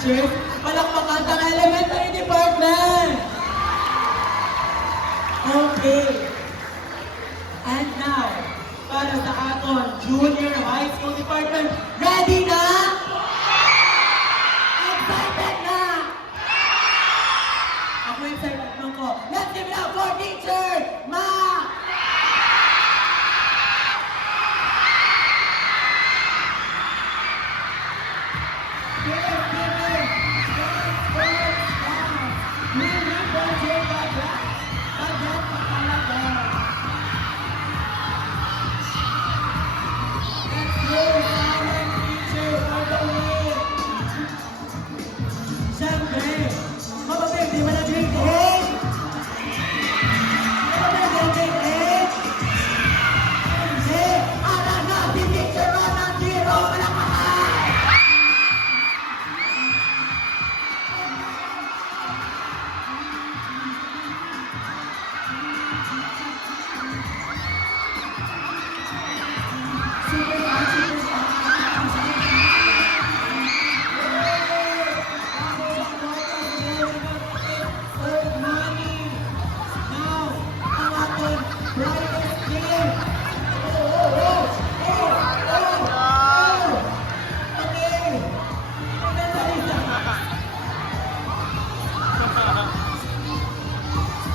teachers. Palakpakan ang elementary department! Okay. And now, para sa aton junior high school department, ready na? Excited na? Ako excited mo ko. Let's give it up for teacher Ma!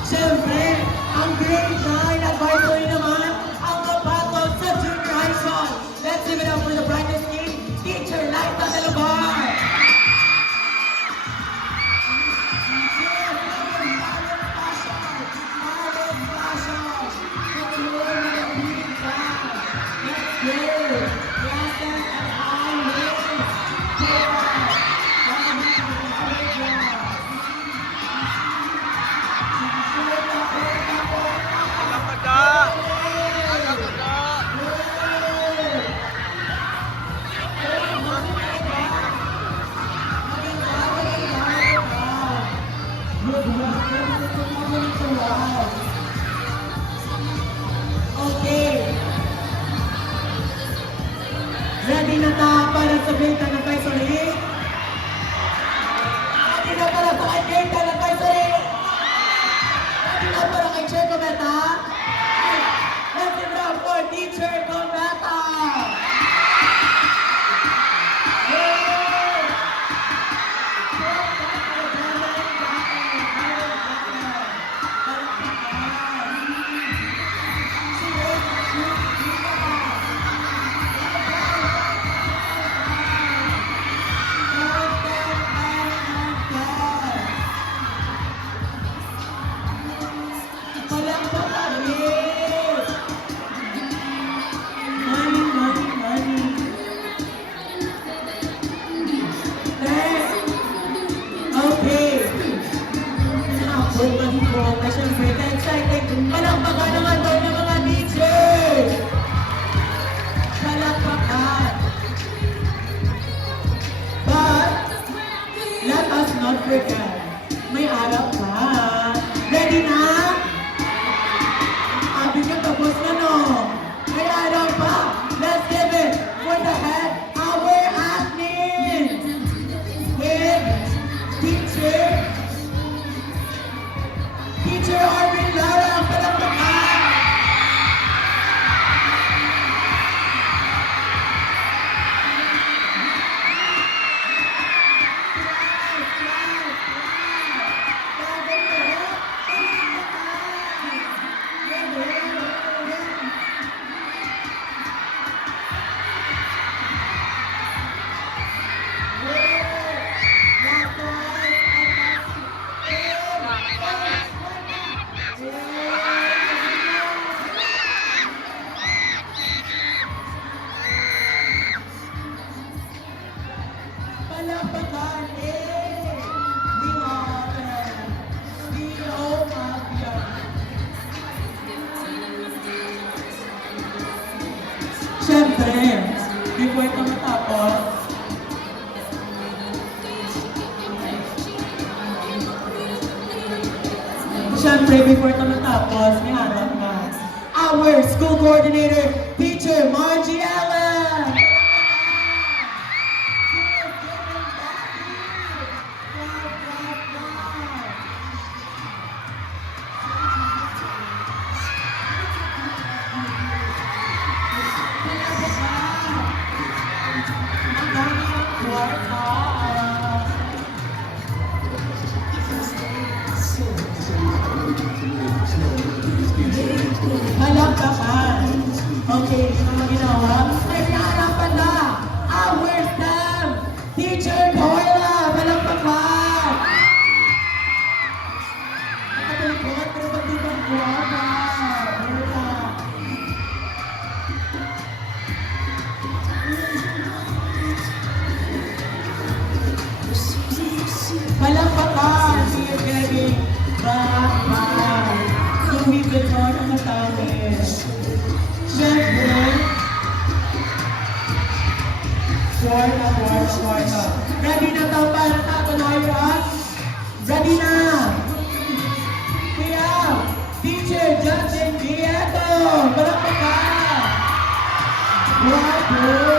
Siyempre, ang grade 9 advisory naman ang mapatol sa junior high school. Let's give it up for the brightest team, Teacher Liza Delugar. Okay. Ready na ta para sa grade 10 advisory? Ready na para sa grade 10 advisory? Ready na para kay Chair Cometa? Let's give it up for Teacher Cometa! Palakpakan naman daw ng mga teachers! Palakpakan! But, let us not forget, may araw pa. Ready na? Sabi niyo tapos na no? May araw pa. Let's give it for the head, our admin! With Teacher Arvin Lara, ang palakpakan! Siyempre, before ito matapos, may harap na. Our school coordinator, Teacher Margie Allen! Kwarta. Malakpakan. Okay, so maginawa. Ay, naarapan na our STEM Teacher Carla. Malakpakan. Nakatalikod, pero ba't di bang guwapa? Carla. Malakpakan. Sige, Greggy. Bye-bye. Lumibitor ang matawis. Siyempre, Kwarta. Ready na daw para tatuloy at ready na. Kuya, Teacher Justin Nieto. Malakpakan. Wow,